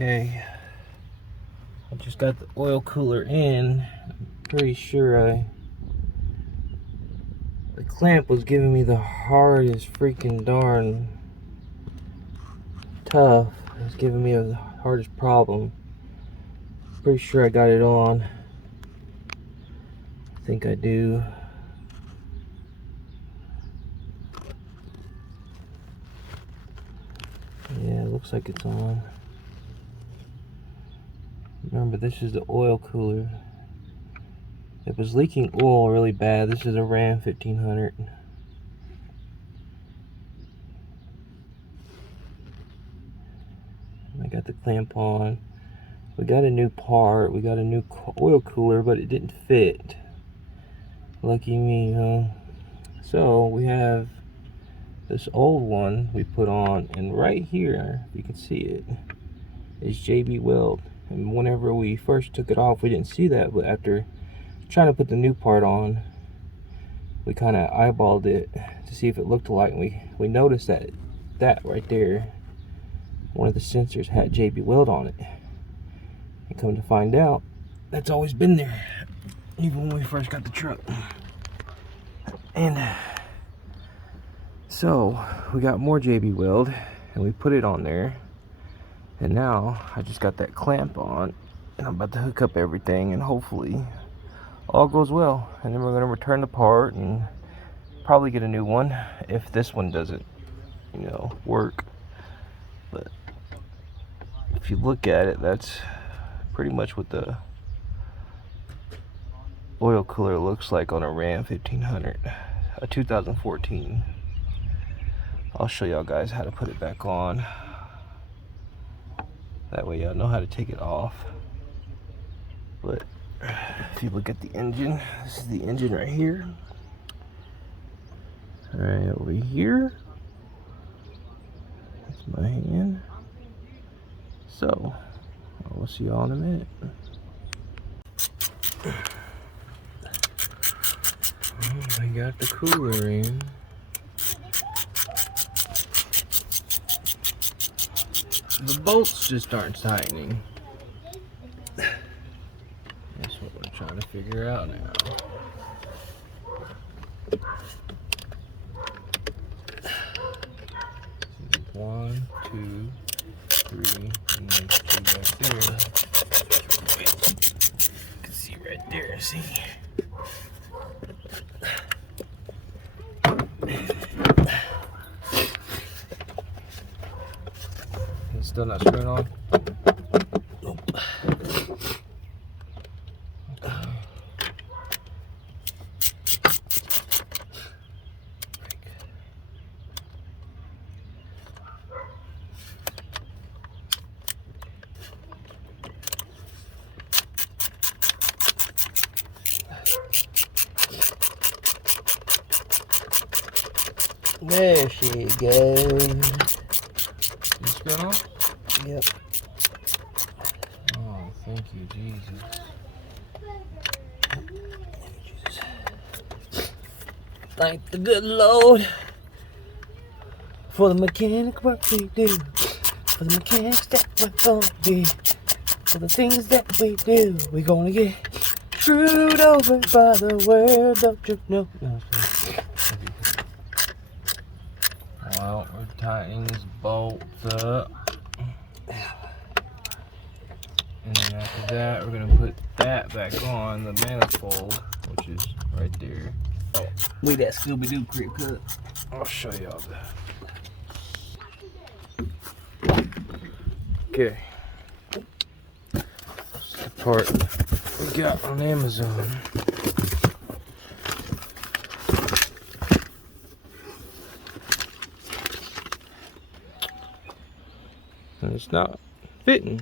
Okay, I just got the oil cooler in. I'm pretty sure the clamp was giving me the hardest freaking darn tough. It was giving me the hardest problem. Pretty sure I got it on. I think I do. Yeah, it looks like it's on. Remember, this is the oil cooler. It was leaking oil really bad. This is a Ram 1500. I got the clamp on. We got a new part. We got a new oil cooler, but it didn't fit. Lucky me, huh? So we have this old one we put on, and right here, if you can see it, is JB Weld. And whenever we first took it off, we didn't see that, but after trying to put the new part on, we kind of eyeballed it to see if it looked alike, and we noticed that right there, one of the sensors had JB Weld on it. And come to find out, that's always been there, even when we first got the truck. And so we got more JB Weld, and we put it on there. And now I just got that clamp on, and I'm about to hook up everything, and hopefully all goes well. And then we're going to return the part and probably get a new one if this one doesn't, work. But if you look at it, that's pretty much what the oil cooler looks like on a Ram 1500, a 2014. I'll show y'all guys how to put it back on. That way y'all know how to take it off. But if you look at the engine, this is the engine right here. Right over here. That's my hand. So, we'll see y'all in a minute. I got the cooler in. The bolts just aren't tightening. That's what we're trying to figure out now. 1, 2, 3, and there's 2 back there. You can see right there, see? It's still not screwing on? Nope. There she goes. You screwing on? Yep. Oh, thank you, Jesus. Thank the good Lord for the mechanic work we do, for the mechanics that we're gonna be, for the things that we do. We're gonna get screwed over by the world, don't you know? No, well, we're tightening this bolt up. And then after that, we're gonna put that back on the manifold, which is right there. Oh, we that Scooby-Doo creep cut. I'll show y'all that. Okay. This is the part we got on Amazon. And it's not fitting.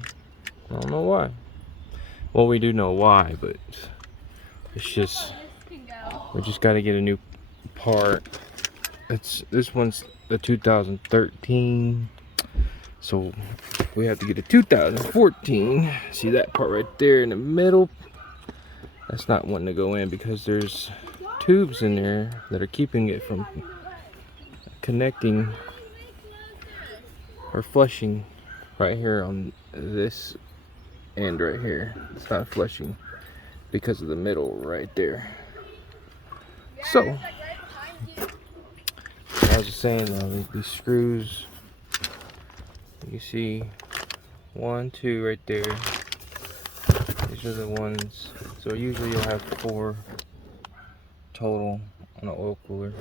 I don't know why. Well, we do know why, but it's just, we just got to get a new part. This one's the 2013, so we have to get a 2014. See that part right there in the middle? That's not wanting to go in because there's tubes in there that are keeping it from connecting or flushing right here on this end right here. It's not flushing because of the middle right there. So I was just saying though, these screws, you see 1, 2 right there. These are the ones. So usually you'll have 4 total on an oil cooler.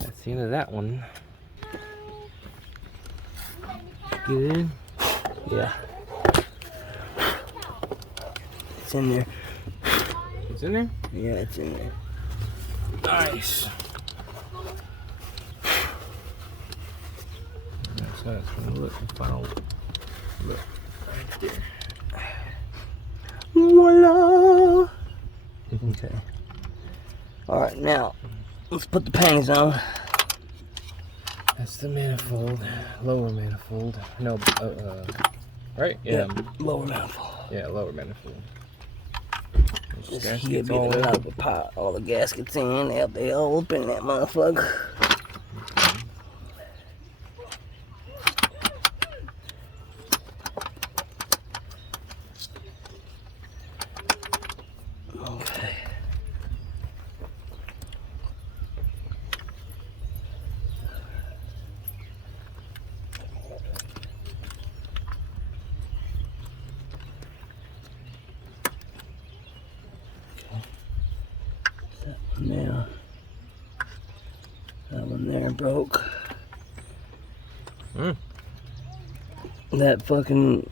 That's the end of that one. Get it in? Yeah. It's in there. It's in there? Yeah, it's in there. Nice. That's how it's gonna look. The final look right there. Voila! Okay. Alright, now let's put the panties on. That's the manifold, lower manifold. No, right? Yeah, lower manifold. Yeah, lower manifold. Just here be the pot, all the gaskets in. They all open that motherfucker. Okay. Now, that one there broke. That fucking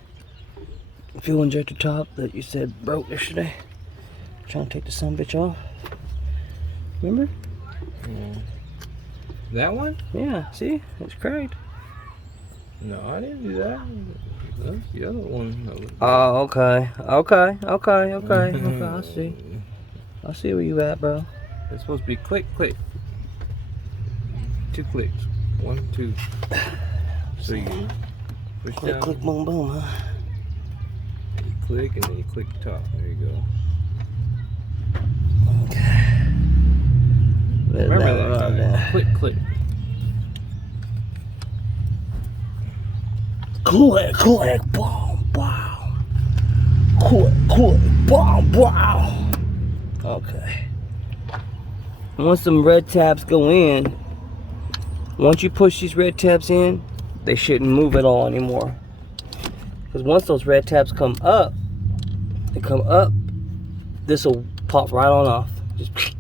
fuel injector top that you said broke yesterday. Trying to take the son-bitch off. Remember? Yeah. That one? Yeah, see? It's cracked. No, I didn't do that. That's the other one. Oh, okay. Okay. I see. I see where you at, bro. It's supposed to be click, click. 2 clicks. 1, 2. So you push Click, down. click, boom, boom, huh? You click and then you click top. There you go. Okay. Remember that guy. Click, click. Click, click, boom, wow. Click, click, boom, wow. Okay. Once some red tabs go in, once you push these red tabs in, they shouldn't move at all anymore. Because once those red tabs come up, this will pop right on off. Just,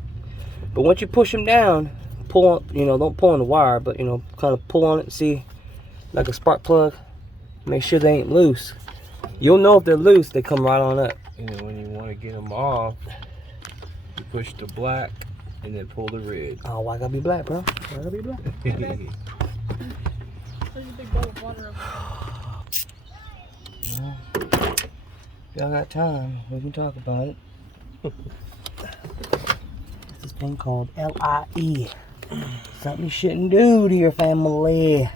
but once you push them down, pull on, don't pull on the wire, but kind of pull on it and see, like a spark plug. Make sure they ain't loose. You'll know if they're loose, they come right on up. And then when you want to get them off, you push the black and then pull the red. Oh, why gotta be black, bro? Why gotta be black? There's a big bowl of water over there. Y'all got time, we can talk about it. This thing called LIE. Something you shouldn't do to your family.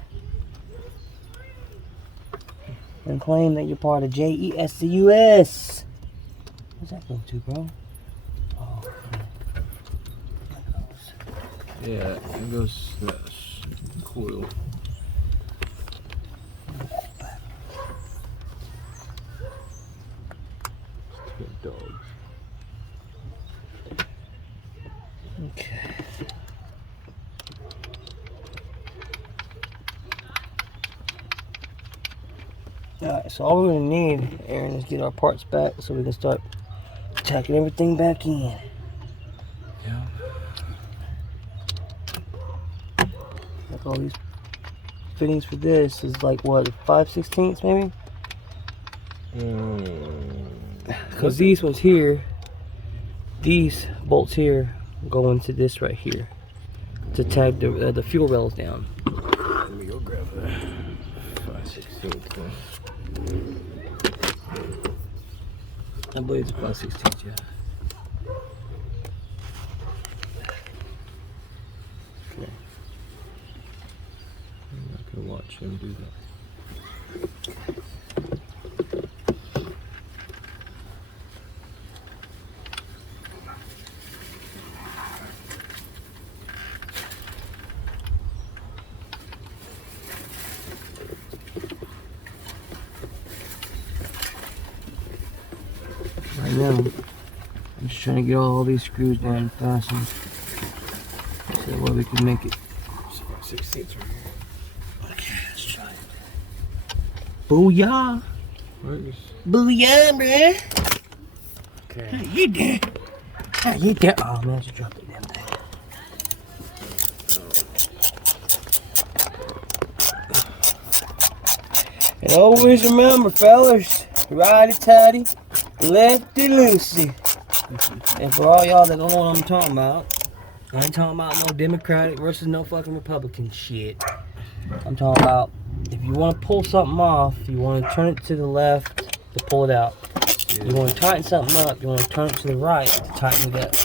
And claim that you're part of JESCUS. Where's that go to, bro? Oh, Yeah, it goes to that coil. Good dogs. okay. Alright, so all we're gonna need, Aaron, is get our parts back so we can start tacking everything back in. Yeah. Like all these fittings for this is like what, 5/16 maybe? Because these ones here, these bolts here go into this right here to tag the fuel rails down. Let me go grab that. 5/16. I believe it's 5/16, yeah. Okay. I'm not gonna watch him do that. now. I'm just trying to get all these screws down and fastened. So that way we can make it. 16 right here. Okay, let's try it. Booyah! Booyah, bruh! Okay. How you doing? How you doing? Oh man, I just dropped the damn thing. And always remember, fellas, righty-tighty, lefty-loosey. And for all y'all that don't know what I'm talking about, I ain't talking about no Democratic versus no fucking Republican shit. I'm talking about if you want to pull something off, you want to turn it to the left to pull it out. You want to tighten something up, you want to turn it to the right to tighten it up.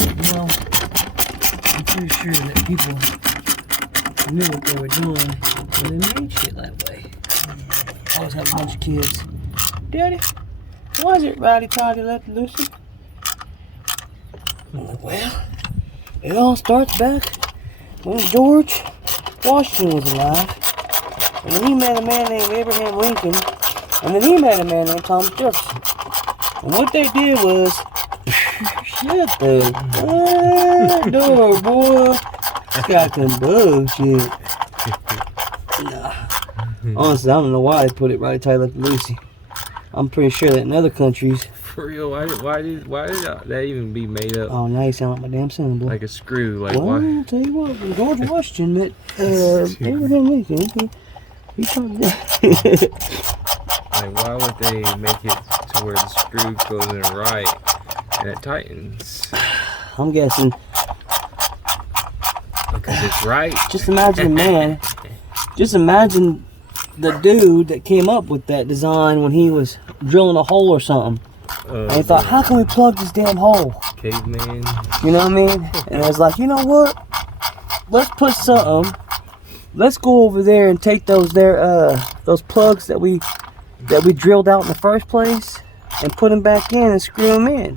You know, I'm pretty sure that people knew what they were doing when they made shit that way. I always have a bunch of kids. Daddy, why is it righty-tighty, lefty-loosey? I'm like, well, it all starts back when George Washington was alive. And then he met a man named Abraham Lincoln. And then he met a man named Thomas Jefferson. And what they did was, shut the door, boy. It's got some bullshit. Nah. Honestly, I don't know why they put it right tight like Lucy. I'm pretty sure that in other countries. For real, why did that even be made up? Oh, now you sound like my damn son, boy. Like a screw, like well, why? I'll tell you what, when George Washington met Abraham Lincoln, he told me. Like why would they make it to where the screw goes in the right and it tightens? I'm guessing. Because it's right. Just imagine, man. Just imagine the dude that came up with that design when he was drilling a hole or something. And he thought, how can we plug this damn hole? Caveman. You know what I mean? And I was like, you know what? Let's put something. Let's go over there and take those plugs that we drilled out in the first place and put them back in and screw them in.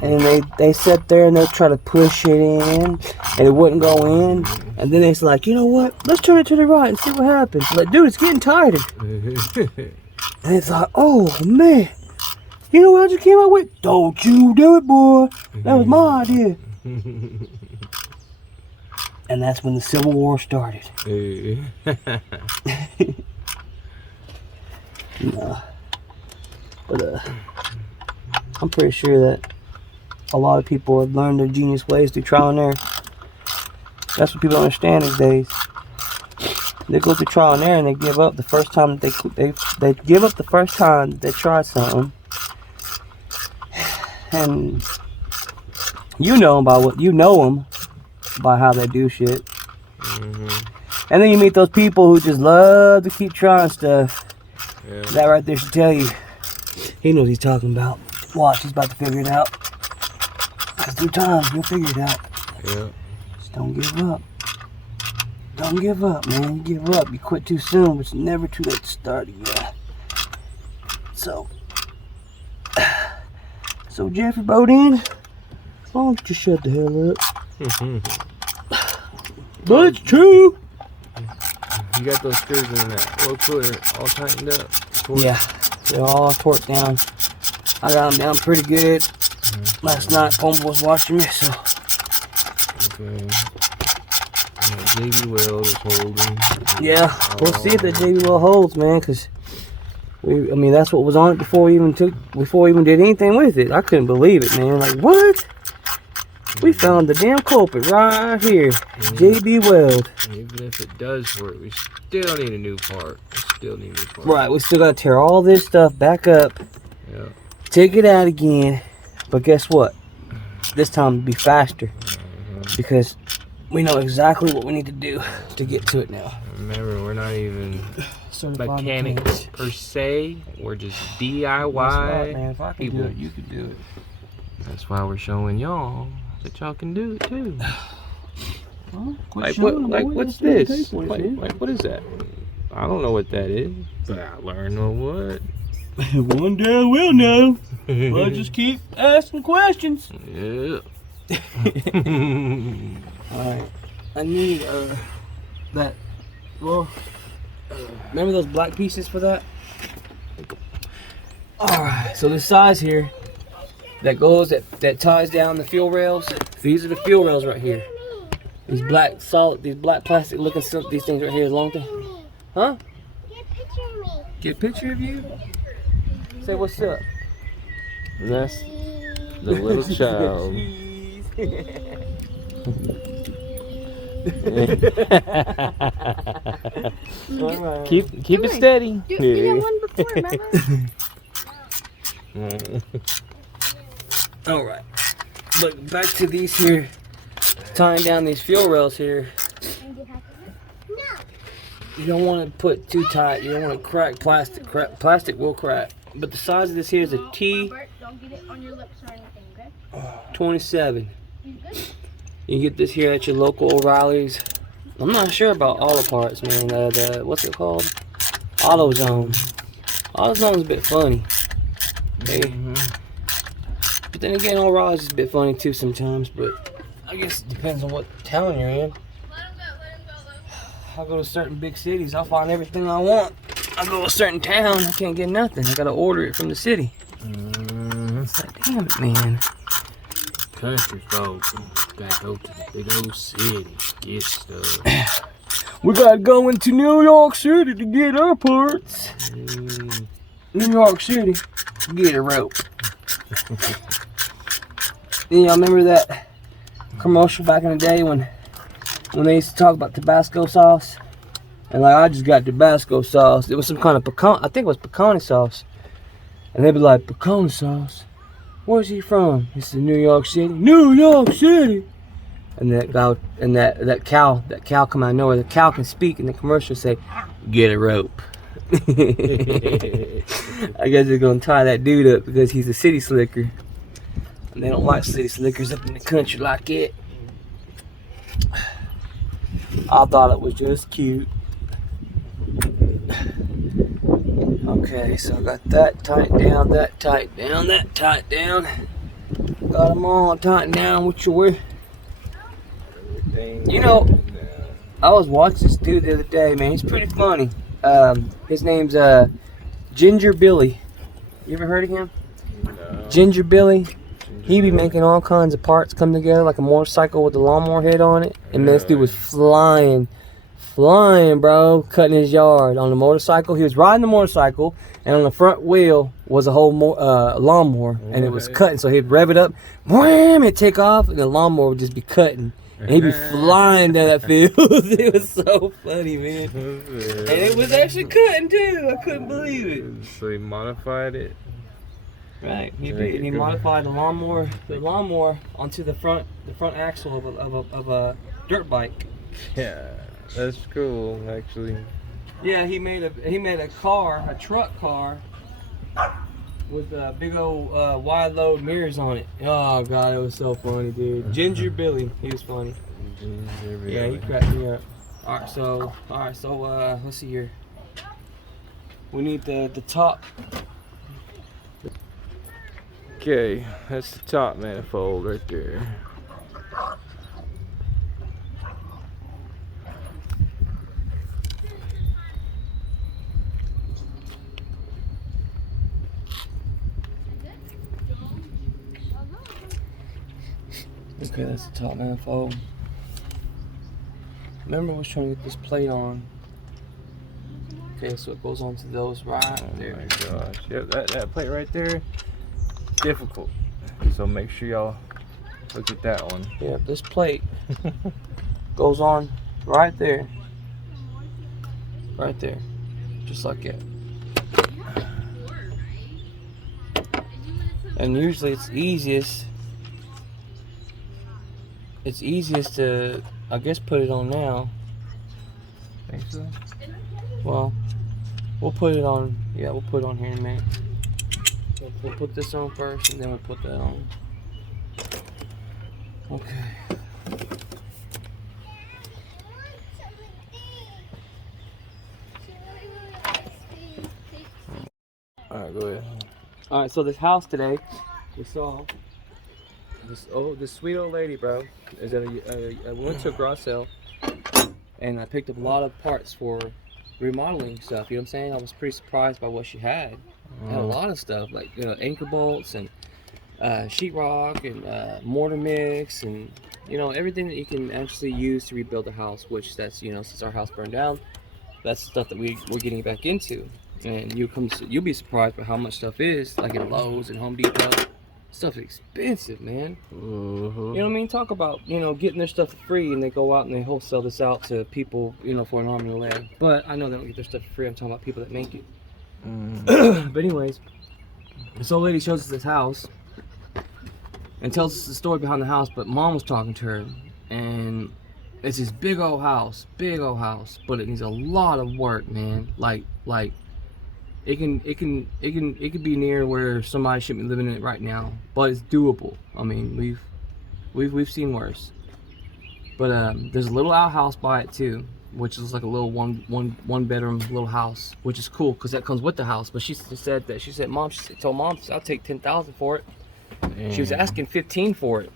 And they sat there and they try to push it in and it wouldn't go in. And then it's like, you know what? Let's turn it to the right and see what happens. Like, dude, it's getting tighter. And it's like, oh man, you know what I just came up with? Don't you do it, boy. That was my idea. And that's when the Civil War started. Nah. But I'm pretty sure that a lot of people have learned their genius ways through trial and error. That's what people don't understand these days. They go through trial and error and they give up the first time that they give up the first time that they try something. And you know them by how they do shit. And then you meet those people who just love to keep trying stuff. Yeah. That right there should tell you he knows what he's talking about. Watch, he's about to figure it out. Because through time, you'll figure it out. Yeah. Just don't give up. Don't give up, man. You give up, you quit too soon, but it's never too late to start again. So Jeffrey Bodine, why don't you just shut the hell up? But it's true. You got those screws in that oil cooler all tightened up? Yeah, they're all torqued down. I got them down pretty good. Last night, Poma was watching me, so. Okay. JB Weld is holding. Yeah, we'll see if that JB Well holds, man, because that's what was on it before we even did anything with it. I couldn't believe it, man. Like, what? We found the damn culprit right here. JB Weld. Even if it does work, we still need a new part. Right, we still got to tear all this stuff back up. Yeah. Take it out again. But guess what? This time it'll be faster. Because we know exactly what we need to do to get to it now. Remember, we're not even mechanics per se. We're just DIY. That's right, man. If I can people. do it, you can do it. That's why we're showing y'all that y'all can do it too. Well, what's this? What is that? I don't know what that is, but I learned what. One day we'll know. We'll just keep asking questions. Yeah. Alright. I need that. Well, remember those black pieces for that? Alright, so the size here that goes, that ties down the fuel rails, these are the fuel rails right here. These black solid, these black plastic looking these things right here is long thing. Huh? Get a picture of me. Get a picture of you? Say what's up. And that's the little child. Keep it steady. You did one before, remember? Alright. Look, back to these here. Tying down these fuel rails here. You don't want to put too tight. You don't want to crack plastic. Plastic will crack. But the size of this here is a T. Don't get it on your lips or anything, okay? 27. You can get this here at your local O'Reilly's. I'm not sure about auto parts, man. What's it called? AutoZone. AutoZone's a bit funny. Hey. But then again, O'Reilly's is a bit funny too sometimes. But I guess it depends on what town you're in. I go to certain big cities, I'll find everything I want. I go to a certain town, I can't get nothing. I gotta order it from the city. It's like, damn it, man. Country folks gotta go to the big old city, get stuff. We gotta go into New York City to get our parts. New York City, get a rope. Y'all remember that commercial back in the day when they used to talk about Tabasco sauce? And like, I just got Tabasco sauce. It was some kind of pecan, I think it was pecani sauce. And they'd be like, pecani sauce? Where's he from? He said, New York City. New York City! And that guy, and that cow come out of nowhere. The cow can speak in the commercial, say, get a rope. I guess they're gonna tie that dude up because he's a city slicker. And they don't like city slickers up in the country like it. I thought it was just cute. Okay, so I got that tightened down, that tightened down, that tightened down. Got them all tightened down. What you wear? You know, I was watching this dude the other day, man. He's pretty funny. His name's Ginger Billy. You ever heard of him? No. Ginger Billy. He be making all kinds of parts come together, like a motorcycle with the lawnmower head on it. And man, this dude was flying, bro, cutting his yard on the motorcycle. He was riding the motorcycle, and on the front wheel was a whole lawnmower, and it was cutting. So he'd rev it up, wham, it'd take off, and the lawnmower would just be cutting. And he'd be flying down that field. It was so funny, man. And it was actually cutting too. I couldn't believe it. So he modified it. Right, he modified the lawnmower onto the front axle of a dirt bike. Yeah, that's cool, actually. Yeah, he made a truck car, with big old wide load mirrors on it. Oh god, it was so funny, dude. Ginger Billy, he was funny. Ginger Billy. Yeah, he cracked me up. All right, so let's see here. We need the top. Okay, that's the top manifold right there. Okay, that's the top manifold. Remember, I was trying to get this plate on. Okay, so it goes onto those right there. Oh my gosh. Yep, that plate right there, difficult. So make sure y'all look at that one. Yeah, this plate goes on right there. Right there. Just like that. And usually it's easiest to, I guess, put it on now. Think so? Well, we'll put it on, yeah, we'll put it on here in a minute. We'll put this on first and then we'll put that on. Okay. Alright, go ahead. Alright, so this house today, we saw this sweet old lady, bro. Is at I went to a garage sale and I picked up a lot of parts for remodeling stuff. You know what I'm saying? I was pretty surprised by what she had. It had a lot of stuff like anchor bolts and sheetrock and mortar mix and everything that you can actually use to rebuild a house. Which that's since our house burned down, that's the stuff that we're getting back into. And you'll be surprised by how much stuff is like at Lowe's and Home Depot. Stuff is expensive, man. You know what I mean? Talk about getting their stuff for free, and they go out and they wholesale this out to people for an arm and a leg. But I know they don't get their stuff for free. I'm talking about people that make it. But anyways, this old lady shows us this house and tells us the story behind the house. But Mom was talking to her, and it's this big old house, but it needs a lot of work, man. Like it could be near where somebody should be living in it right now, but it's doable. I mean, we've seen worse. But there's a little outhouse by it too, which is like a little one bedroom little house, which is cool because that comes with the house. But she said Mom, told Mom I'll take 10,000 for it. She was asking 15 for it,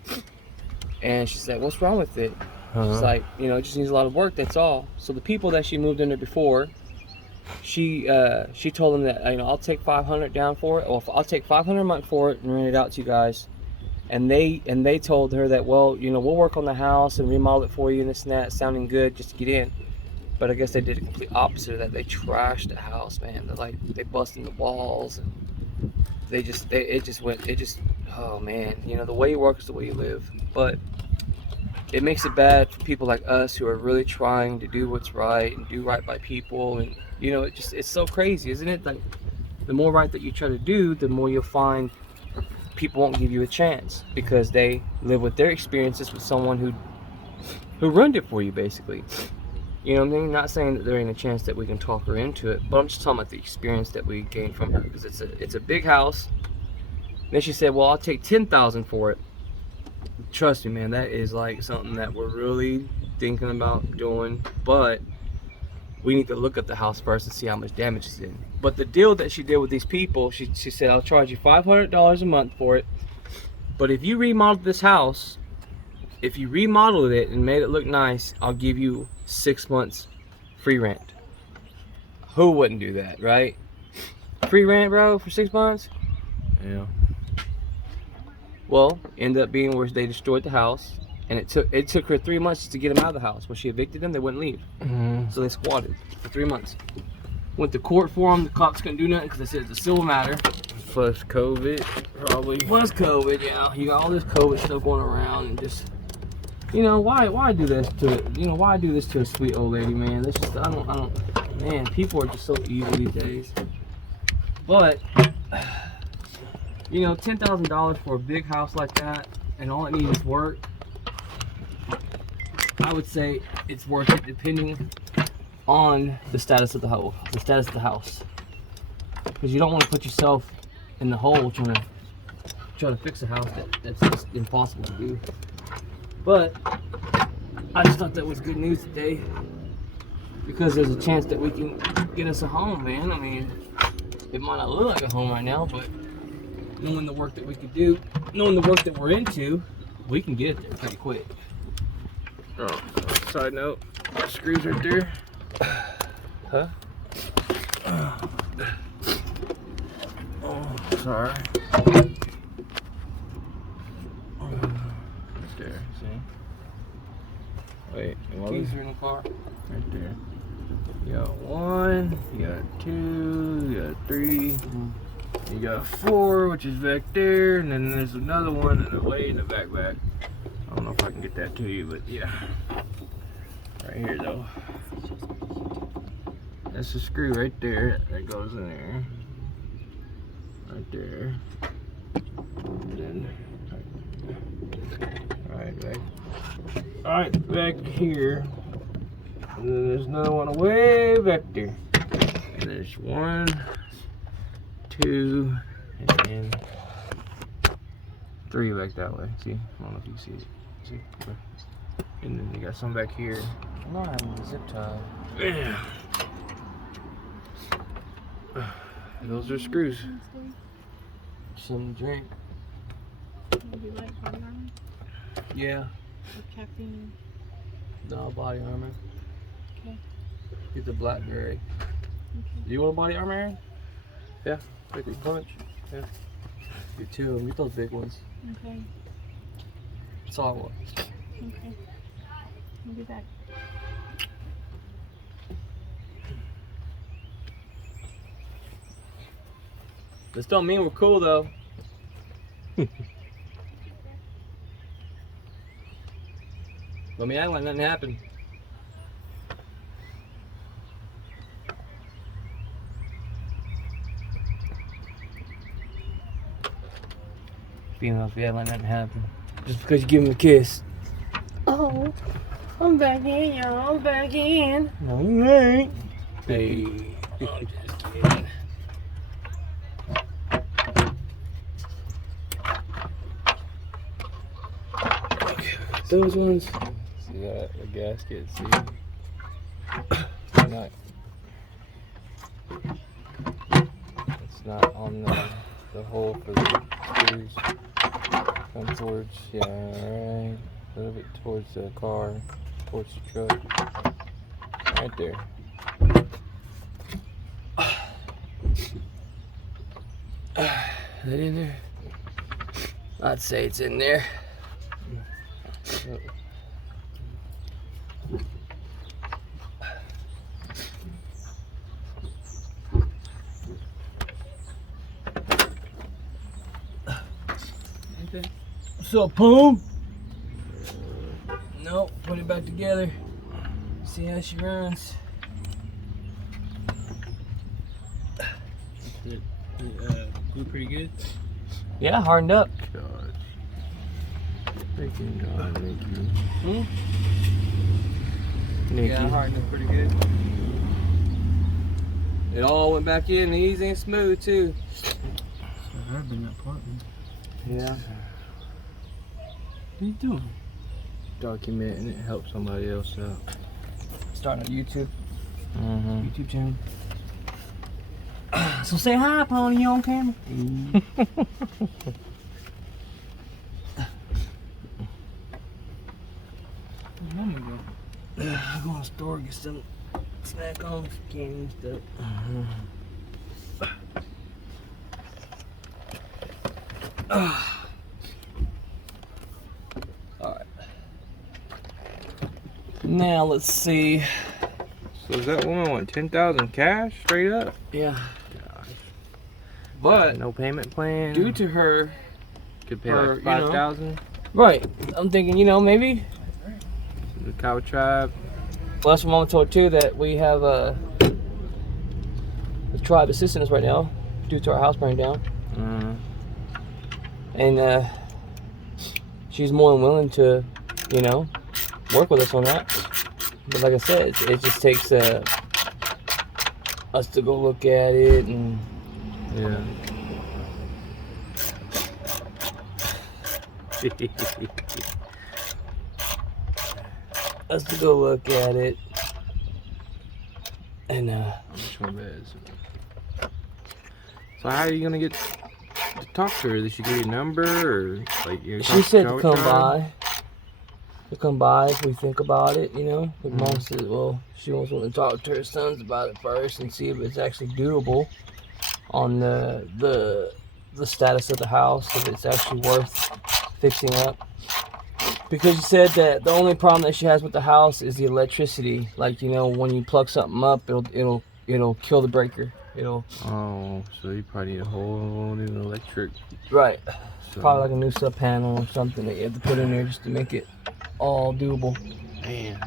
and she said, what's wrong with it? She's like, it just needs a lot of work. That's all. So the people that she moved in there before, she told them that I'll take 500 down for it, or I'll take 500 a month for it and rent it out to you guys. And they told her that, well, we'll work on the house and remodel it for you and this and that, sounding good just to get in. But I guess they did a complete opposite of that. They trashed the house, man. They busted the walls, and oh man, the way you work is the way you live. But it makes it bad for people like us who are really trying to do what's right and do right by people. And it's so crazy, isn't it? Like the more right that you try to do, the more you'll find people won't give you a chance because they live with their experiences with someone who ruined it for you, basically. You know what I mean? Not saying that there ain't a chance that we can talk her into it, but I'm just talking about the experience that we gained from her, because it's a big house. Then she said, well, I'll take 10,000 for it. Trust me, man, that is like something that we're really thinking about doing, but we need to look at the house first and see how much damage is in. But the deal that she did with these people, she said, I'll charge you $500 a month for it, but if you remodeled this house, if you remodeled it and made it look nice, I'll give you 6 months free rent. Who wouldn't do that, right? Free rent, bro, for 6 months? Yeah. Well, ended up being where they destroyed the house, and it took her 3 months to get them out of the house. When she evicted them, they wouldn't leave. So they squatted for 3 months. Went to court for them. The cops couldn't do nothing because they said it's a civil matter. Plus COVID, probably. Plus COVID, yeah. You got all this COVID stuff going around, and just why do this to why do this to a sweet old lady, man? That's just I don't man, people are just so evil these days. But $10,000 for a big house like that, and all it needs is work, I would say it's worth it depending on the status of the house. Because you don't want to put yourself in the hole trying to fix a house that's just impossible to do. But I just thought that was good news today, because there's a chance that we can get us a home, man. I mean, it might not look like a home right now, but knowing the work that we could do, knowing the work that we're into, we can get it there pretty quick. Oh, side note, screws right there. Huh? Oh, sorry. Right there, see? Wait, Keys are in the car. right there. You got 1, you got 2, you got 3, you got 4, which is back there, and then there's another one way in the back. I don't know if I can get that to you, but yeah. Right here though. That's a screw right there that goes in there. Right there. And then right back here. And then there's another one way back there. And there's 1, 2, and 3 back that way. See? I don't know if you see it. See? And then you got some back here. I'm not having the zip tie. Yeah. Those are screws. Some drink. Would you like body armor? Yeah. Or caffeine? No, body armor. Okay. Get the blackberry. Okay. Do you want a body armor, Aaron? Yeah. Like a punch. Yeah. Get two of them. Get those big ones. Okay. That's all I want. Okay. I'll be back. This don't mean we're cool though. Let me act like nothing happened. Females be acting like nothing happened. Just because you give them a kiss. Oh, I'm back in, y'all. I'm back in. No, you ain't. Hey. I'm just kidding. Okay, those ones. See that? The gasket, see? Not, it's not on the hole for the screws. Come towards, yeah, right. A little bit towards the car, towards the truck. Right there. Is that in there? I'd say it's in there. What's up, Poom? Nope, put it back together. See how she runs. Glue pretty good. Yeah, hardened up. Gosh. Freaking God, Nikki. Hmm? Nikki. Yeah, hardened up pretty good. It all went back in easy and smooth too. I heard in that part. Yeah. What are you doing? Documenting it, help somebody else out. Starting a YouTube Mm-hmm. YouTube channel. So say hi, Pony. You on camera? Mama go. I go to the store get some snack on, some candy and stuff. Alright. Now let's see. So is that woman want 10,000 cash straight up? Yeah. But No payment plan. due to her, could pay her, like you know- 5,000. right, I'm thinking, maybe. The cow tribe. Well, that's what Mama told too, that we have a tribe assisting us right now due to our house burning down. Mm. And she's more than willing to, work with us on that. But like I said, it just takes us to go look at it and Yeah. us to go look at it. And Which one is? So how are you gonna get to talk to her? Did she give you a number or like you? she said to come by. To come by if we think about it, But Mom said, well, she wants to talk to her sons about it first and see if it's actually doable on the status of the house, if it's actually worth fixing up. Because she said that the only problem that she has with the house is the electricity. Like, when you plug something up, it'll kill the breaker. Oh, so you probably need a whole new electric. Right. So, Probably like a new sub panel or something that you have to put in there just to make it all doable. man.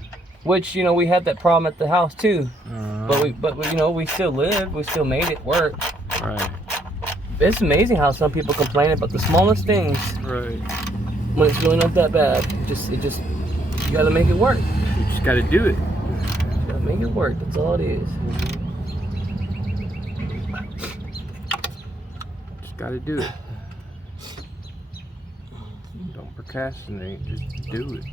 Which, we had that problem at the house too. Uh, But we still lived. We still made it work. right. It's amazing how some people complain about the smallest things Right. when it's really not that bad. You gotta make it work. You just gotta do it. You gotta make it work. That's all it is. Just gotta do it. Don't procrastinate. Just do it.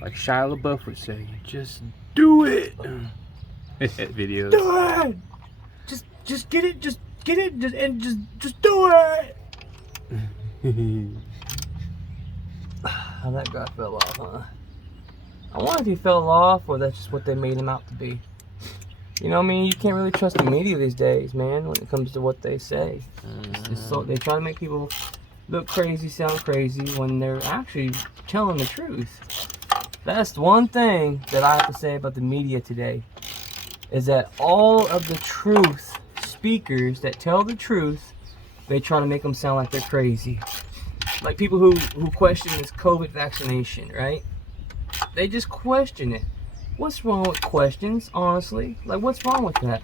Like Shia LaBeouf would say, just do it. Videos. Do it. Just get it. Just get it. Just do it. How that guy fell off, huh? I wonder if he fell off or that's just what they made him out to be. You know what I mean? You can't really trust the media these days, man, when it comes to what they say. So they try to make people look crazy, sound crazy, when they're actually telling the truth. That's one thing that I have to say about the media today, is that all of the truth speakers that tell the truth, they try to make them sound like they're crazy. Like people who question this COVID vaccination, right? They just question it. What's wrong with questions, honestly? Like, what's wrong with that?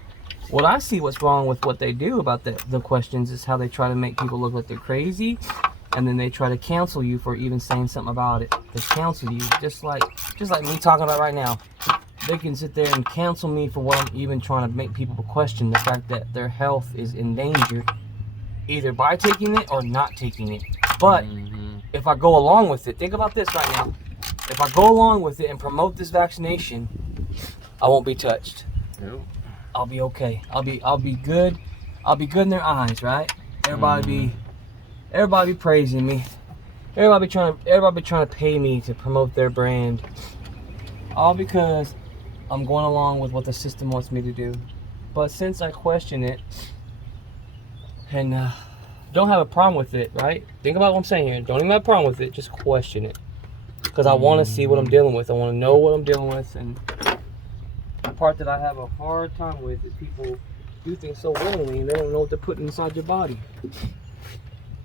What I see what's wrong with what they do about the questions is how they try to make people look like they're crazy, and then they try to cancel you for even saying something about it. They cancel you, just like me talking about right now. They can sit there and cancel me for what I'm even trying to make people question the fact that their health is in danger, either by taking it or not taking it. But if I go along with it, think about this right now. If I go along with it and promote this vaccination, I won't be touched. Nope. I'll be okay. I'll be good. I'll be good in their eyes, right? Everybody be praising me. Everybody be trying to pay me to promote their brand. All because I'm going along with what the system wants me to do. But since I question it and don't have a problem with it, right? Think about what I'm saying here. Don't even have a problem with it. Just question it. Because I want to see what I'm dealing with. I want to know what I'm dealing with. And the part that I have a hard time with is people do things so willingly and they don't know what they're putting inside your body.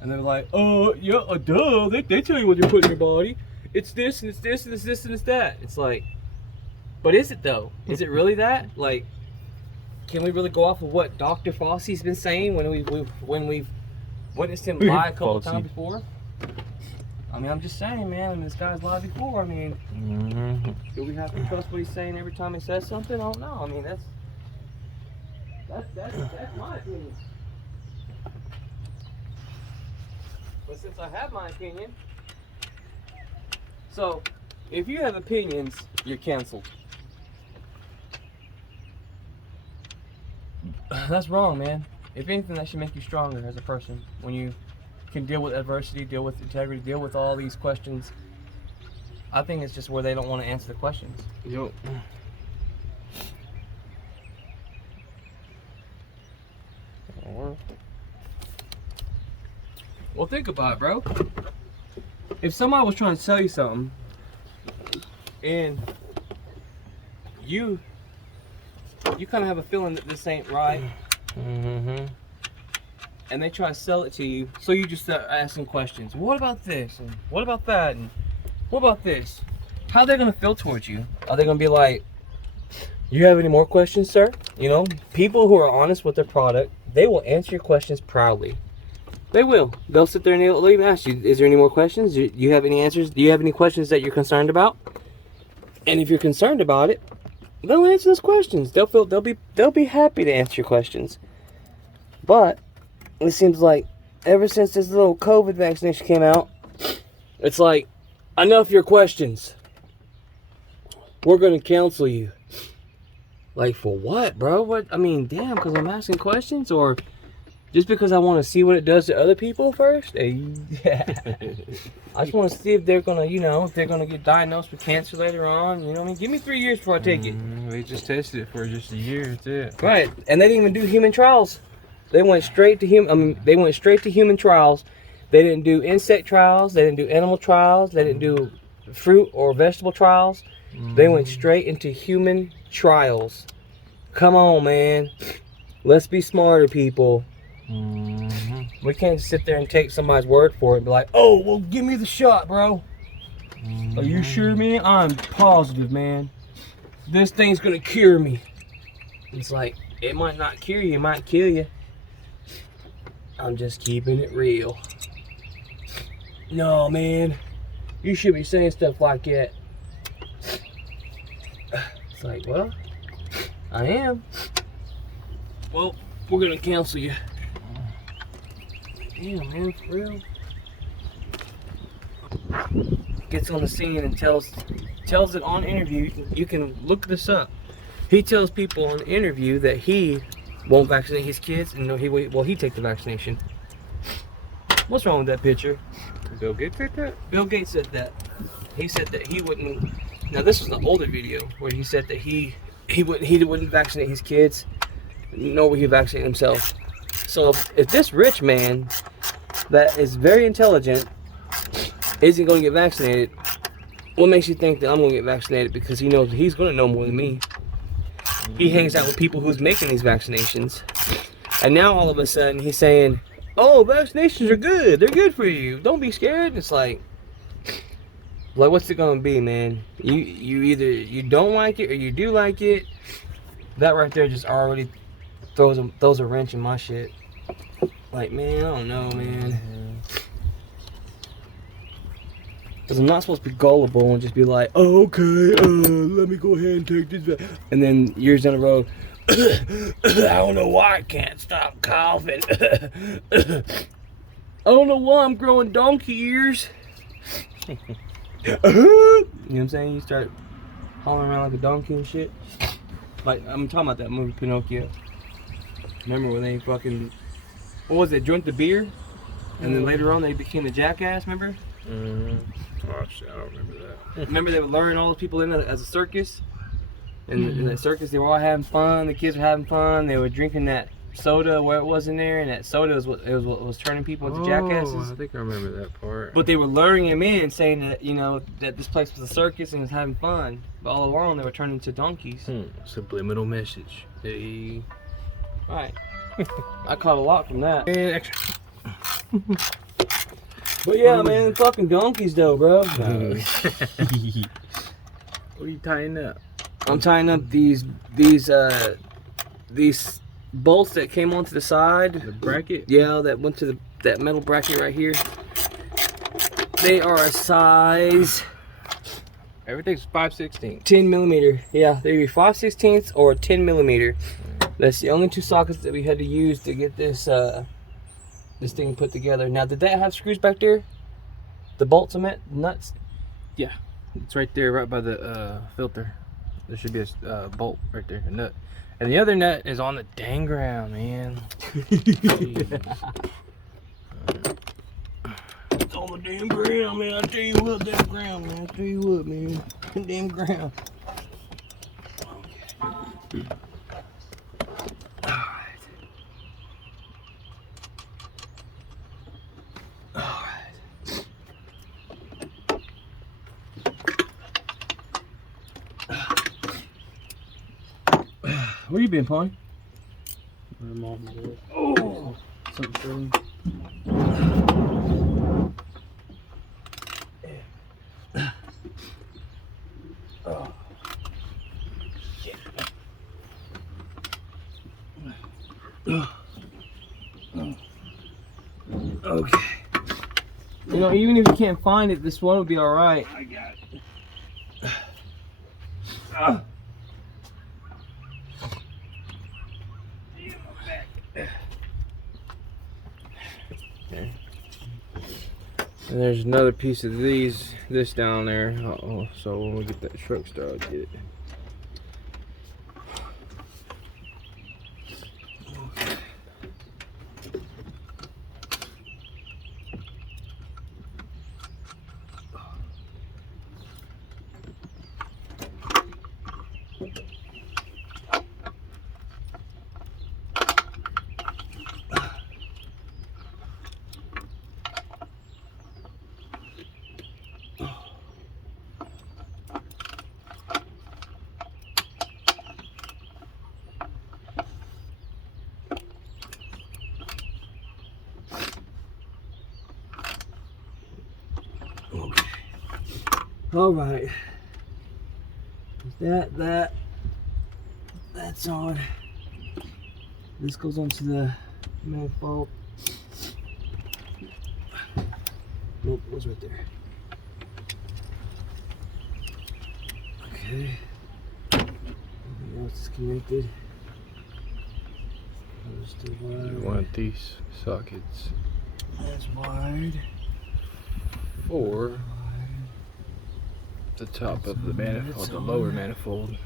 And they're like, oh, yeah, duh. They tell you what you're putting in your body. It's this, and it's this, and it's this, and it's that. It's like, but is it though? Is it really that? Like, can we really go off of what Dr. Fauci's been saying when we've witnessed him lie a couple times before? I mean, I'm just saying, man. I mean, this guy's lied before. I mean, do we have to trust what he's saying every time he says something? I don't know. I mean, that's my opinion. But since I have my opinion, so if you have opinions, you're canceled. That's wrong, man. If anything, that should make you stronger as a person. When you can deal with adversity, deal with integrity, deal with all these questions. I think it's just where they don't want to answer the questions. Yep. Well, think about it, bro. If somebody was trying to sell you something, and you kind of have a feeling that this ain't right, and they try to sell it to you, so you just start asking questions. What about this? And what about that? And what about this? How are they gonna feel towards you? Are they gonna be like, you have any more questions, sir? You know, people who are honest with their product, they will answer your questions proudly. They will. They'll sit there and they'll even ask you, is there any more questions? Do you have any answers? Do you have any questions that you're concerned about? And if you're concerned about it, they'll answer those questions. They'll be happy to answer your questions. But it seems like ever since this little COVID vaccination came out, it's like, enough your questions. We're gonna cancel you. Like, for what, bro? What? I mean, damn, because I'm asking questions, or just because I want to see what it does to other people first? Yeah. I just want to see if they're gonna, if they're gonna get diagnosed with cancer later on. You know what I mean? Give me 3 years before I take it. They just tested it for just a year. That's it. Right, and they didn't even do human trials. They went straight to they went straight to human trials. They didn't do insect trials. They didn't do animal trials. They didn't do fruit or vegetable trials. They went straight into human trials. Come on, man. Let's be smarter, people. We can't just sit there and take somebody's word for it and be like, oh, well, give me the shot, bro. Are you sure, man? I'm positive, man. This thing's gonna cure me. It's like, it might not cure you, it might kill you. I'm just keeping it real. No, man. You should be saying stuff like that. It's like, well, I am. Well, we're gonna cancel you. Damn, man, for real. Gets on the scene and tells it on interview. You can look this up. He tells people on interview that he won't vaccinate his kids, and he take the vaccination. What's wrong with that picture? Bill Gates said that? Bill Gates said that. He said that he wouldn't. Now this was an older video where he said that he he wouldn't vaccinate his kids, nor would he vaccinate himself. So if this rich man that is very intelligent isn't going to get vaccinated, what makes you think that I'm going to get vaccinated? Because he knows he's going to know more than me. He hangs out with people who's making these vaccinations. And now all of a sudden he's saying, oh, vaccinations are good. They're good for you. Don't be scared. It's like what's it going to be, man? You either you don't like it or you do like it. That right there just already throws a wrench in my shit. Like, man, I don't know, man. Because I'm not supposed to be gullible and just be like, oh, okay, let me go ahead and take this. And then years down the road, I don't know why I can't stop coughing. I don't know why I'm growing donkey ears. You know what I'm saying? You start hauling around like a donkey and shit. Like, I'm talking about that movie, Pinocchio. Remember when they fucking, what was it, drank the beer? And then later on they became the jackass, remember? Oh shit, I don't remember that. Remember they would luring all those people in as a circus? And in that circus they were all having fun, the kids were having fun, they were drinking that soda where it was in there, and that soda was what was turning people into jackasses. I think I remember that part. But they were luring him in, saying that, you know, that this place was a circus and was having fun. But all along they were turning into donkeys. Subliminal message. Hey. Right. I caught a lot from that. And extra. But yeah, man, fucking donkeys though, bro. What are you tying up? I'm tying up these bolts that came onto the side. The bracket? Yeah, that went to that metal bracket right here. They are a size Everything's 5/16. 10 millimeter. Yeah, they're either 5/16 or 10 millimeter. That's the only two sockets that we had to use to get this this thing put together. Now, did that have screws back there? The bolts, I meant, nuts. Yeah, it's right there, right by the filter. There should be a bolt right there, a nut. And the other nut is on the dang ground, man. It's on the damn ground, man. I tell you what, damn ground, man. I tell you what, man. Damn ground. Where you been, Pony? Oh, something. Oh, shit. Okay. You know, even if you can't find it, this one would be all right. I got it. Okay. And there's another piece of this down there. So when we get that truck started, I'll get it. Okay. All right. That's on. This goes onto the manifold. Nope, it was right there. Okay. Everything else is connected. Goes to wire. You want these sockets That's wired. for the top of the manifold, the lower manifold.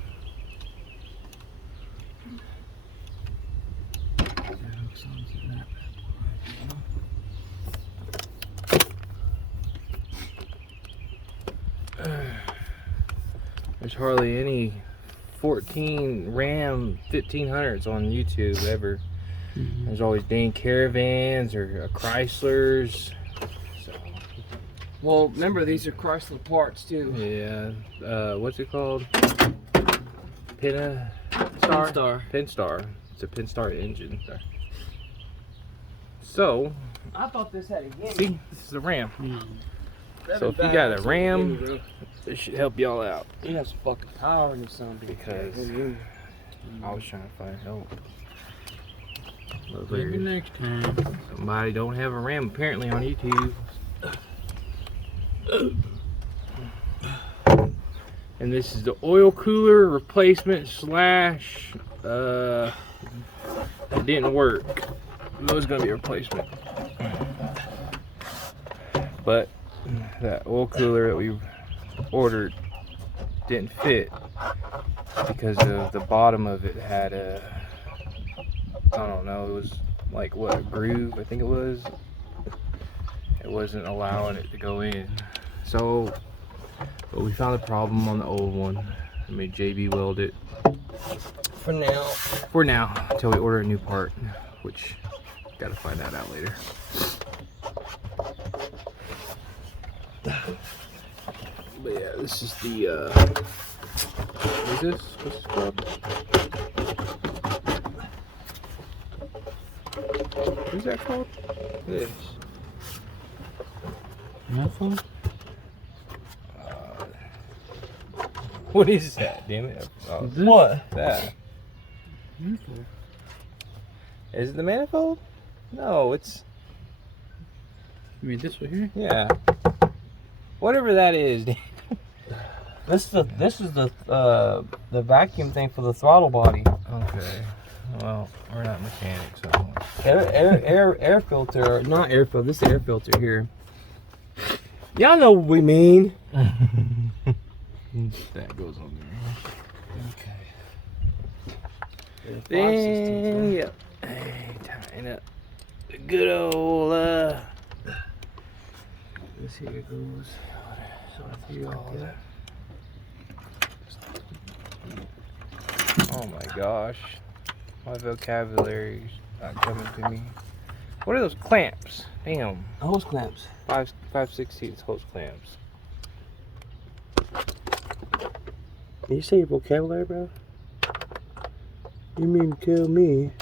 There's hardly any 2014 Ram 1500s on YouTube ever. There's always Dane Caravans or Chryslers. So, Well, remember these are Chrysler parts too. yeah, what's it called? Pinstar. Pinstar. It's a Pinstar engine. So, I thought this had a Yeti. see, this is a Ram. So if you got a Ram, this should help y'all out. You have some fucking power in this something. Because I was trying to find help. Maybe next time. Somebody don't have a Ram apparently on YouTube. And this is the oil cooler replacement slash it didn't work. It was gonna be a replacement. But that oil cooler that we ordered didn't fit because of the bottom of it had a, I don't know, it was like what, a groove, I think it was. It wasn't allowing it to go in. So, but we found the problem on the old one. I made JB weld it. For now. For now, until we order a new part, which gotta find that out later. But yeah, this is the what is this? What's this called? What's that called? This. Nothing? What is that? Damn it! Oh, What? that? Nothing. Is it the manifold? No, it's, You mean this one here? yeah. Whatever that is. This is the vacuum thing for the throttle body. Okay. Well, we're not mechanics, so. Air filter, not air filter. This is air filter here. Y'all know what we mean. That goes on there. Okay. Then, yep. Tying up the good old, This here goes. So I feel like that. Oh my gosh. My vocabulary's not coming to me. What are those clamps? Damn. Hose clamps. 5/16 hose clamps. Did you say your vocabulary, bro? You mean to tell me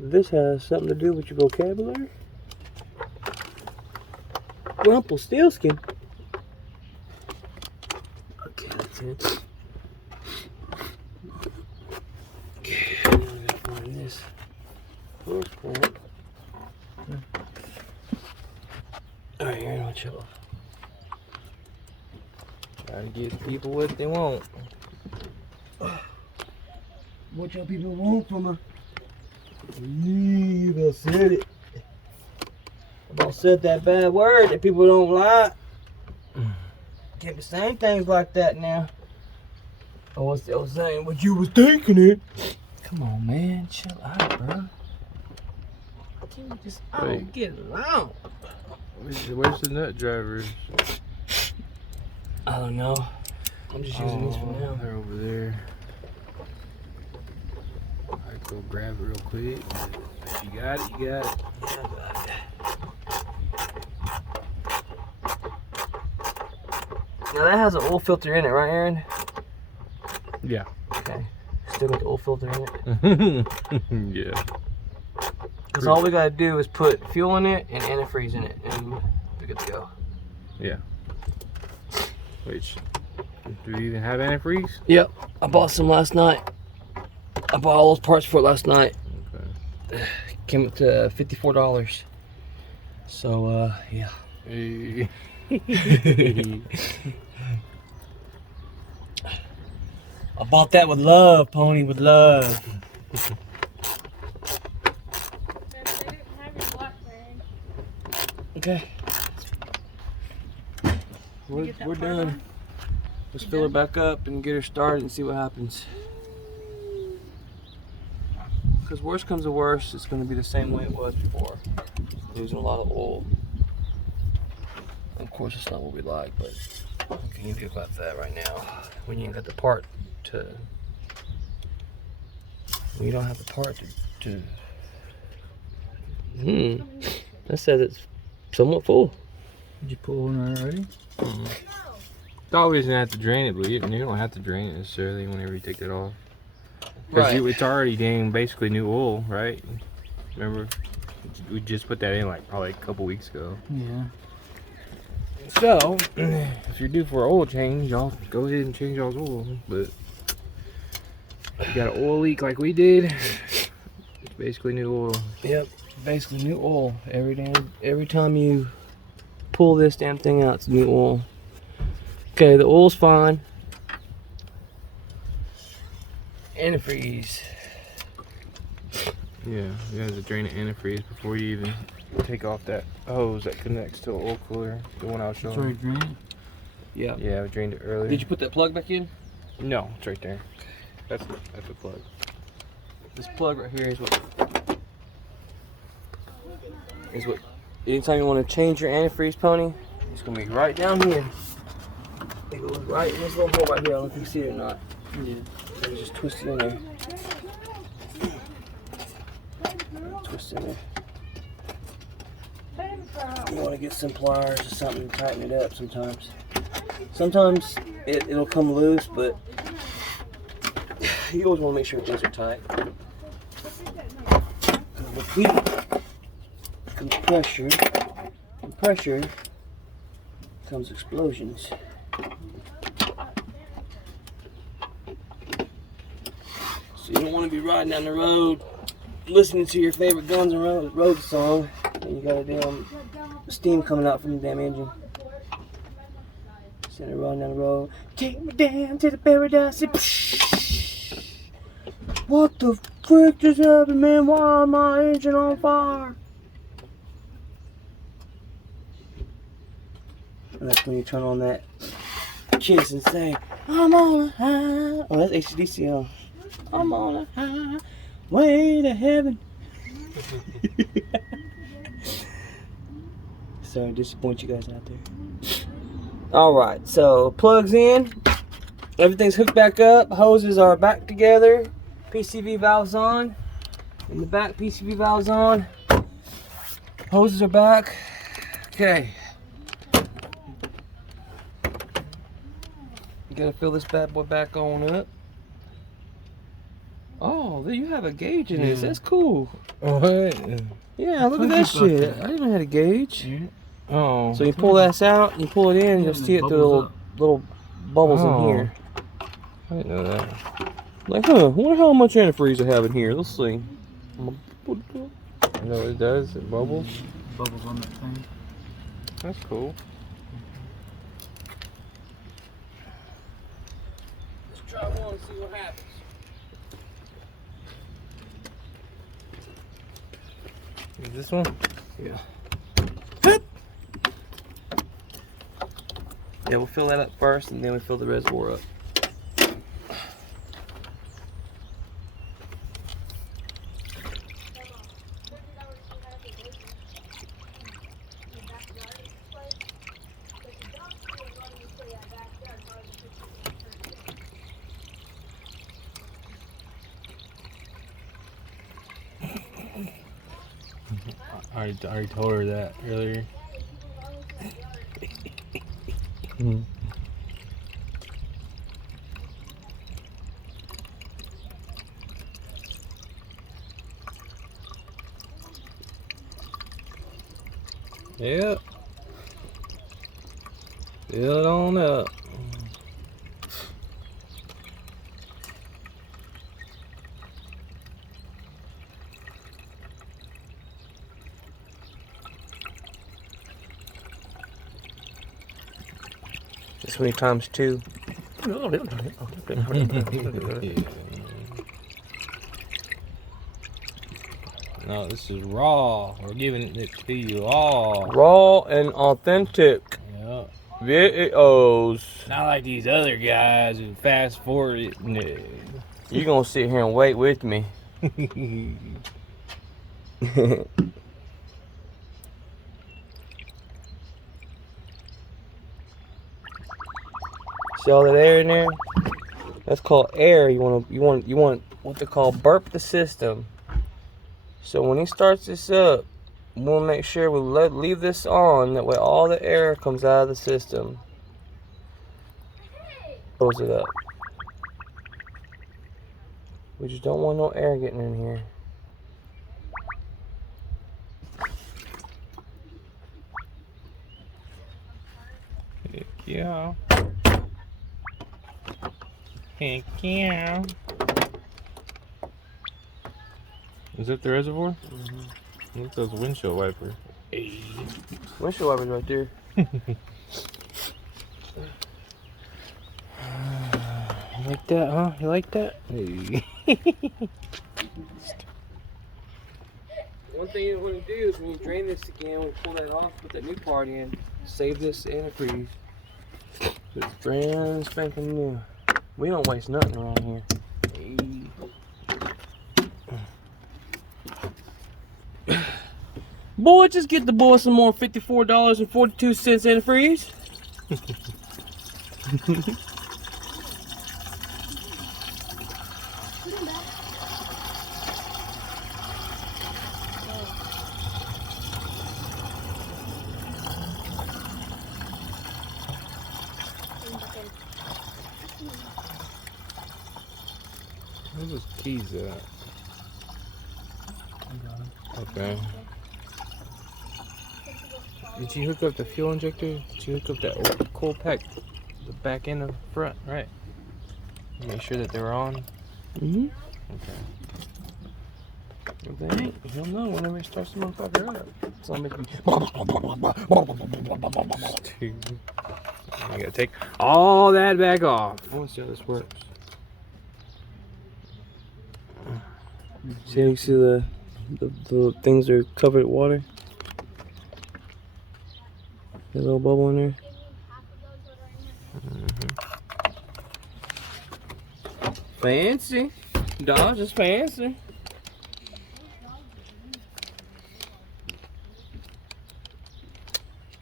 this has something to do with your vocabulary? Rumpelstiltskin. Okay, that's it. Okay, now I gotta find this hose clamp. Alright, here, I'll chill off. Gotta give people what they want. What y'all people want from her? You about said it. About said that bad word that people don't like. Can't be saying things like that now. I was still saying what you was thinking it. Come on, man, chill out, bro. Can't we just all get along? Where's the nut drivers? I don't know. I'm just using these for now. They're over there. Alright, go grab it real quick. If you got it, you got it. Yeah, I got it. Now that has an oil filter in it, right, Aaron? Yeah. Okay. Still got the oil filter in it. Yeah. Because all we gotta do is put fuel in it and antifreeze in it, and we're good to go. Yeah. Wait, do you even have antifreeze? Yep, I bought some last night. I bought all those parts for it last night. Okay. Came up to $54. So, yeah. Hey. I bought that with love, Pony, with love. Okay. We're done. Let's fill her back up and get her started and see what happens. Because worst comes to worst, it's going to be the same way it was before. Losing a lot of oil. Of course, it's not what we like, but what can you do about that right now when you ain't got the part to. We don't have a part to. That says it's somewhat full. Did you pull one already? Thought we was gonna have to drain it, but you don't have to drain it necessarily whenever you take it off. Right. It's already dang basically new oil, right? Remember, we just put that in like probably a couple weeks ago. Yeah. So, if you're due for an oil change, y'all go ahead and change y'all's oil. But if you got an oil leak like we did, it's basically new oil. Yep, basically new oil. Every time you pull this damn thing out, it's new oil. Okay, the oil's fine. Antifreeze. Yeah, you have to drain the antifreeze before you even take off that hose that connects to the oil cooler. The one I was It's showing. already drained. Yeah. Yeah, I drained it earlier. Did you put that plug back in? No, it's right there. That's the plug. This plug right here is what. Anytime you want to change your antifreeze, pony, it's gonna be right down here. It goes right in this little hole right here. I don't know if you can see it or not. Yeah. So you just twist it in there. Twist it in there. You want to get some pliers or something to tighten it up sometimes. Sometimes it'll come loose, but you always want to make sure things are tight. With heat comes pressure, and pressure comes explosions. So you don't want to be riding down the road listening to your favorite Guns N' Roses song, and you got a damn steam coming out from the damn engine. Instead of riding down the road, take me down to the paradise. What the frick just happened, man? Why is my engine on fire? And that's when you turn on that Kiss and say, I'm on a high. Oh, that's AC/DC, huh? I'm on a high way to heaven. Sorry to disappoint you guys out there. Alright, so plugs in. Everything's hooked back up. Hoses are back together. PCV valves on. In the back, PCV valves on. Hoses are back. Okay. You gotta fill this bad boy back on up. Oh, you have a gauge in this. That's cool. What? Yeah, look at that shit. I didn't know I had a gauge. Yeah. Oh. So you pull this out, you pull it in, and you'll see it through the little bubbles in here. I didn't know that. Like, I wonder how much antifreeze I have in here. Let's see. I know what it does. It bubbles. Bubbles on that thing. That's cool. Let's try one and see what happens. Is this one? Yeah. Yeah, we'll fill that up first, and then we fill the reservoir up. I already told her that earlier. Yep. Fill it on up. This many times two. No, this is raw. We're giving it to you all. Raw and authentic Yep. videos. Not like these other guys who fast forward it. No. You're gonna sit here and wait with me. See all that air in there? That's called air. You want what they call burp the system. So when he starts this up, we'll make sure we leave this on. That way all the air comes out of the system. Close it up. We just don't want no air getting in here. Heck yeah. Heck yeah. Is that the reservoir? Mm-hmm. Look at those windshield wipers. Hey. Windshield wipers right there. You like that, huh? You like that? Hey. One thing you want to do is when you drain this again, when you pull that off, put that new part in, save this antifreeze. It's brand spanking new. We don't waste nothing around here. Hey. Boy, just get the boy some more $54.42 antifreeze. Where's those keys at? Okay. Did you hook up the fuel injector? Did you hook up that old coil pack? The back end of the front, right? Make sure that they're on. Mm-hmm. Okay. If they ain't, he'll know whenever he starts the motherfucker up. It's gonna make me. You gotta take all that back off. I want to see how this works. See, you see the things are covered with water. That little bubble in there. Fancy. Dodge is fancy.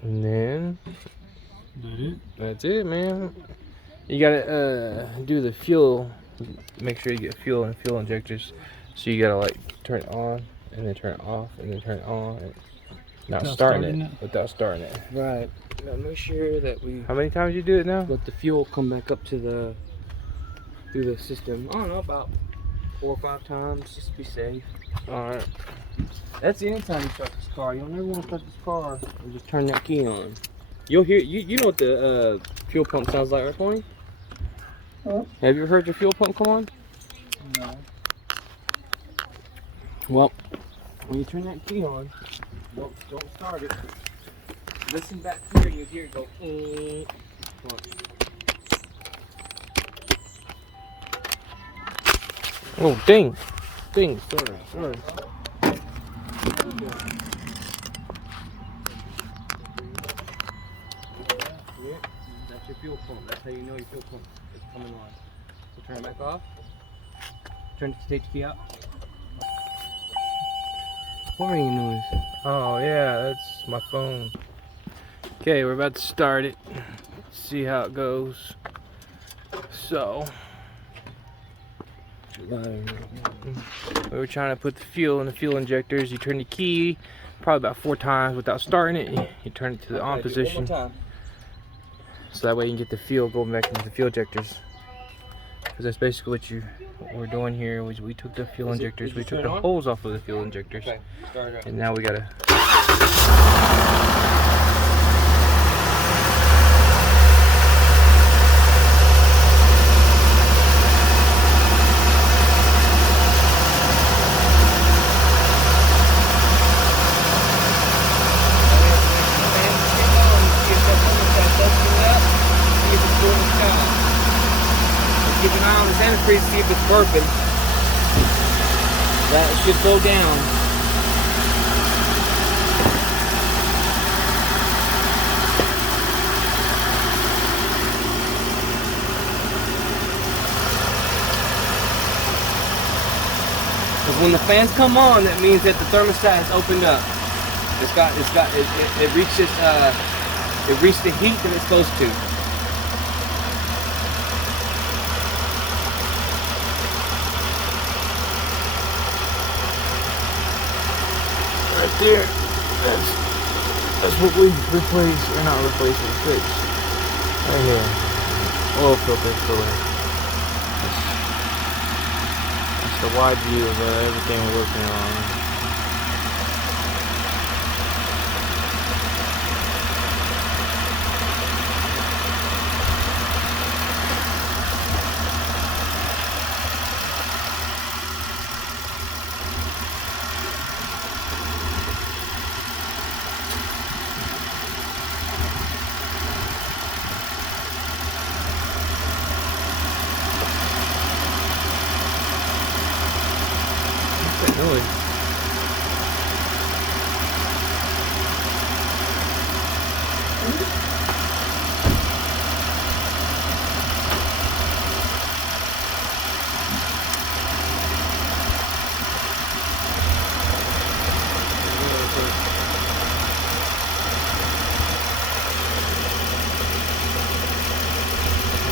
And then that's it, man. You gotta do the fuel. Make sure you get fuel and fuel injectors. So you gotta like turn it on and then turn it off and then turn it on. And not starting it without starting it. Right. Now make sure that we How many times you do it now? let the fuel come back up to the through the system. I don't know, about 4 or 5 times, just to be safe. All right. That's anytime you start this car. You'll never want to start this car and just turn that key on. You'll hear you know what the fuel pump sounds like, right, Tony? Huh? Have you ever heard your fuel pump come on? No. Well, when you turn that key on, don't start it. Listen back here, and you hear it go. Oh, ding. Ding. Sorry. That's your fuel pump. That's how you know your fuel pump is coming on. So turn it back off. Take the key out. What ringing noise? Oh yeah, that's my phone. Okay, we're about to start it. See how it goes. So we were trying to put the fuel in the fuel injectors. You turn the key probably about 4 times without starting it. You turn it to the on position. One more time. So that way you can get the fuel going back into the fuel injectors. Because that's basically what we're doing here. We took the fuel injectors, we took the holes off of the fuel injectors. Okay, start it up. And now we gotta Keep an eye on this antifreeze, see if it's burping. That should go down. Because when the fans come on, that means that the thermostat has opened up. It reached the heat that it's supposed to. there. That's what we replaced, or not replaced, we fixed. Right here. Oil filter filler. That's the wide view of everything we're working on. What's that noise?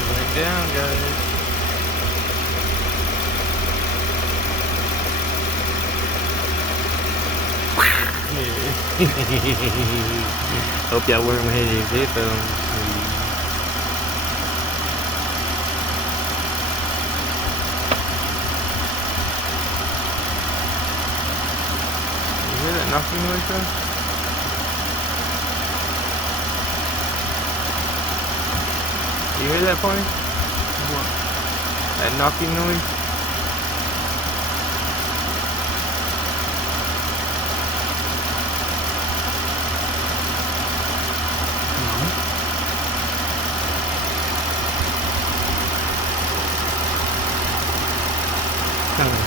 Going down, guys. Hope y'all weren't wearing any headphones. You hear that knocking noise though? You hear that, Pony? What? That knocking noise? Kind of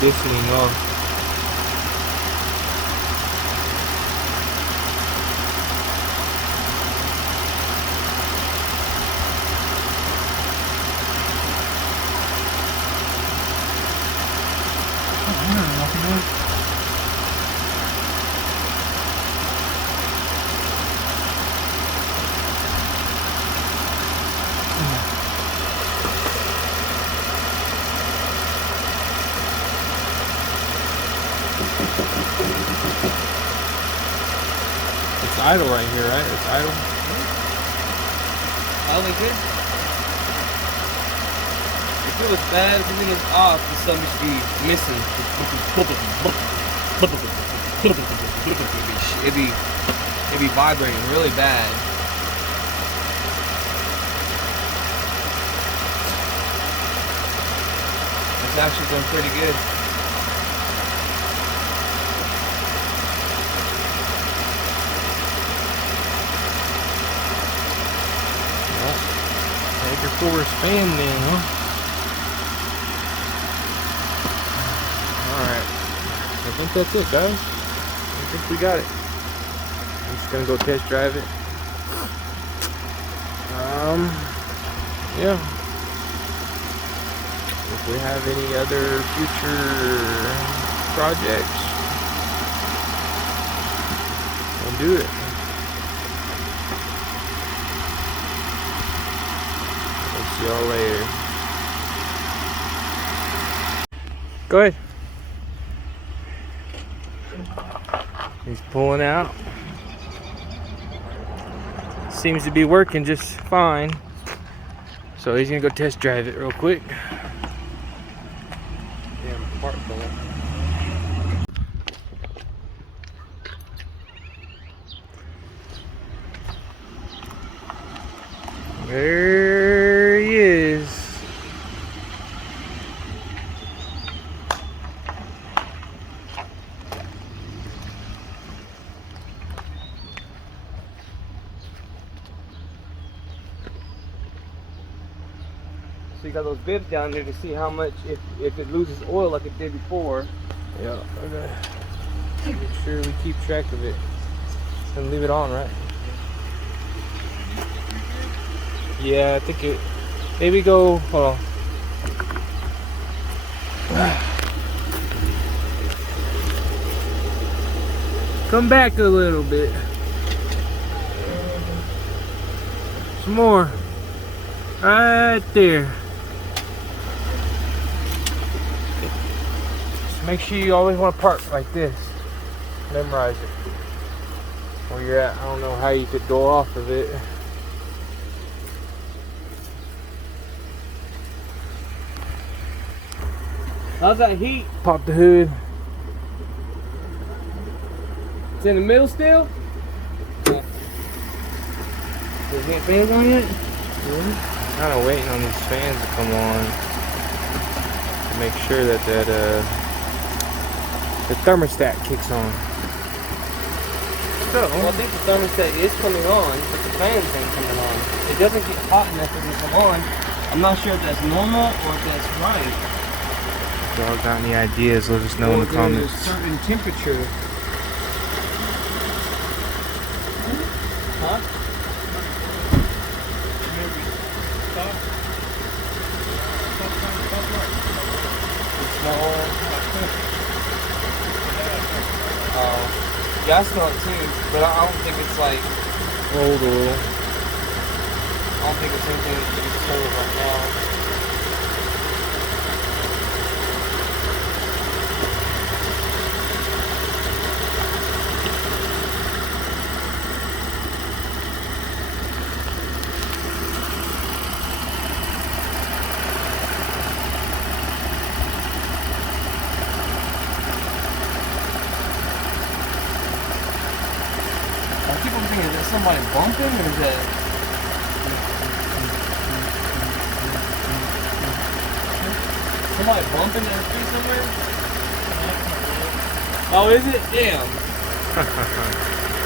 glistening off. It's idle right here, right? It's idle. Probably good. If it was bad, if everything is off, the sun should be missing. It'd be vibrating really bad. It's actually doing pretty good. Take your forward span then, huh? Alright. I think that's it, guys. I think we got it. I'm just gonna go test drive it. Yeah. If we have any other future projects, we'll do it. See y'all later. Go ahead. He's pulling out. Seems to be working just fine. So he's gonna go test drive it real quick. Damn part fell. There he is. So you got those bibs down there to see how much, if it loses oil like it did before. Yeah, okay. Make sure we keep track of it. And leave it on, right? Yeah, I think it. Maybe go. Hold on. Come back a little bit. Some more. Right there. Just make sure you always want to park like this. memorize it. Where you're at, I don't know how you could go off of it. How's that heat? Pop the hood. It's in the middle still? Does it get fans on yet? Kind of waiting on these fans to come on to make sure that the thermostat kicks on. So, Well, I think the thermostat is coming on, but the fans ain't coming on. It doesn't get hot enough for it to come on. I'm not sure if that's normal or if that's right. if y'all got any ideas, let us know in the There's a comments. certain temperature. Huh? Small. Yeah, I smell it too, but I don't think it's like, Old oil. I don't think it's anything that you can tell right now. I keep on thinking, is that somebody bumping or is that... Somebody bumping in the street somewhere? Oh, is it? Damn.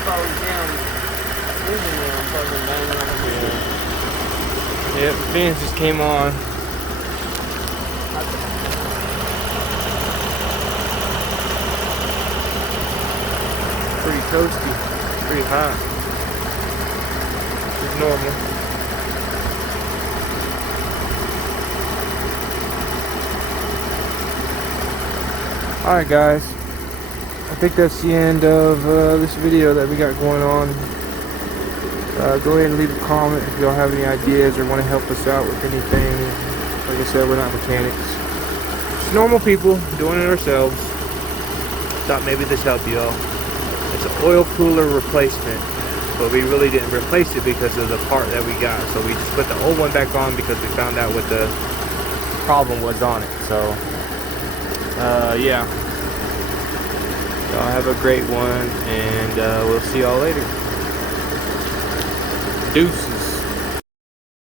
Probably down. Moving there, I'm probably banging on the wheel. Yep, the fans just came on. Pretty toasty, pretty hot. It's normal. Alright guys, I think that's the end of this video that we got going on. Go ahead and leave a comment if y'all have any ideas or want to help us out with anything. Like I said, we're not mechanics. Just normal people doing it ourselves. Thought maybe this helped you all. It's an oil cooler replacement, but we really didn't replace it because of the part that we got. So we just put the old one back on because we found out what the problem was on it. So yeah, y'all have a great one, and we'll see y'all later. Deuces.